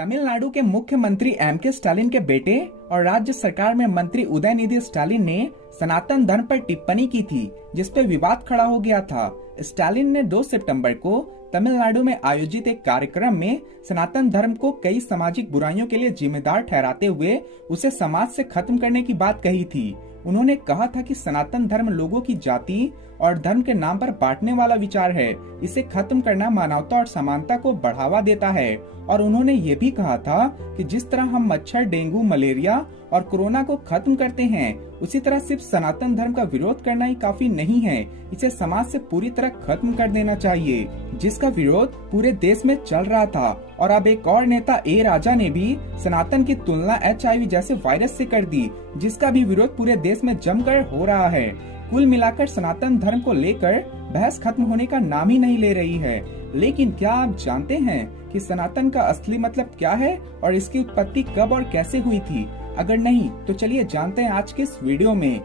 तमिलनाडु के मुख्यमंत्री MK. Stalin के बेटे और राज्य सरकार में मंत्री उदयनिधि स्टालिन ने सनातन धर्म पर टिप्पणी की थी, जिसपे विवाद खड़ा हो गया था। स्टालिन ने 2 सितंबर को तमिलनाडु में आयोजित एक कार्यक्रम में सनातन धर्म को कई सामाजिक बुराइयों के लिए जिम्मेदार ठहराते हुए उसे समाज से खत्म करने की बात कही थी। उन्होंने कहा था कि सनातन धर्म लोगों की जाति और धर्म के नाम पर बांटने वाला विचार है। इसे खत्म करना मानवता और समानता को बढ़ावा देता है। और उन्होंने ये भी कहा था कि जिस तरह हम मच्छर, डेंगू, मलेरिया और कोरोना को खत्म करते हैं, उसी तरह सिर्फ सनातन धर्म का विरोध करना ही काफी नहीं है। इसे समाज से पूरी तरह खत्म कर देना चाहिए, जिसका विरोध पूरे देश में चल रहा था। और अब एक और नेता ए राजा ने भी सनातन की तुलना HIV जैसे वायरस से कर दी, जिसका भी विरोध पूरे देश में जमकर हो रहा है। कुल मिलाकर सनातन धर्म को लेकर बहस खत्म होने का नाम ही नहीं ले रही है। लेकिन क्या आप जानते हैं कि सनातन का असली मतलब क्या है और इसकी उत्पत्ति कब और कैसे हुई थी? अगर नहीं तो चलिए जानते हैं आज के इस वीडियो में।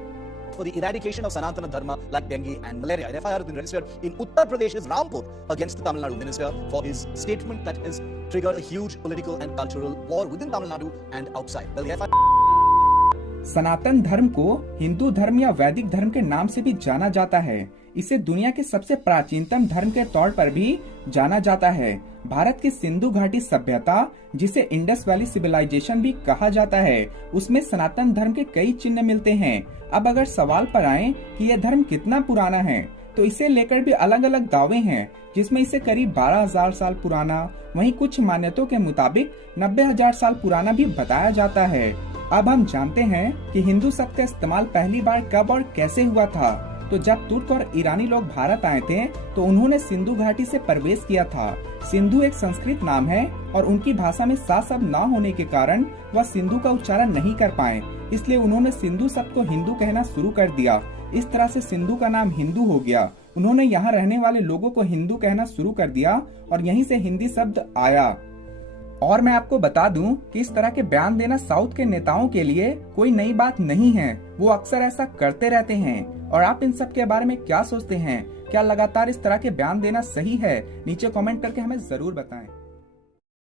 For the eradication of Sanatana Dharma like dengue and malaria, an FIR has been registered in Uttar Pradesh's Rampur against the Tamil Nadu minister for his statement that has triggered a huge political and cultural war within Tamil Nadu and outside. Well, the FIR सनातन धर्म को हिंदू धर्म या वैदिक धर्म के नाम से भी जाना जाता है। इसे दुनिया के सबसे प्राचीनतम धर्म के तौर पर भी जाना जाता है। भारत की सिंधु घाटी सभ्यता, जिसे इंडस वैली सिविलाइजेशन भी कहा जाता है, उसमें सनातन धर्म के कई चिन्ह मिलते हैं। अब अगर सवाल पर आए कि यह धर्म कितना पुराना है, तो इसे लेकर भी अलग अलग दावे हैं, जिसमें इसे करीब 12,000 साल पुराना, वहीं कुछ मान्यताओं के मुताबिक 90,000 साल पुराना भी बताया जाता है। अब हम जानते हैं कि हिंदू शब्द का इस्तेमाल पहली बार कब और कैसे हुआ था। तो जब तुर्क और ईरानी लोग भारत आए थे, तो उन्होंने सिंधु घाटी से प्रवेश किया था। सिंधु एक संस्कृत नाम है और उनकी भाषा में सा शब्द न होने के कारण वह सिंधु का उच्चारण नहीं कर पाए, इसलिए उन्होंने सिंधु शब्द को हिंदू कहना शुरू कर दिया। इस तरह से सिंधु का नाम हिंदू हो गया। उन्होंने यहाँ रहने वाले लोगों को हिंदू कहना शुरू कर दिया और यहीं से हिंदी शब्द आया। और मैं आपको बता दूं कि इस तरह के बयान देना साउथ के नेताओं के लिए कोई नई बात नहीं है। वो अक्सर ऐसा करते रहते हैं। और आप इन सब के बारे में क्या सोचते हैं? क्या लगातार इस तरह के बयान देना सही है? नीचे कमेंट करके हमें जरूर बताएं।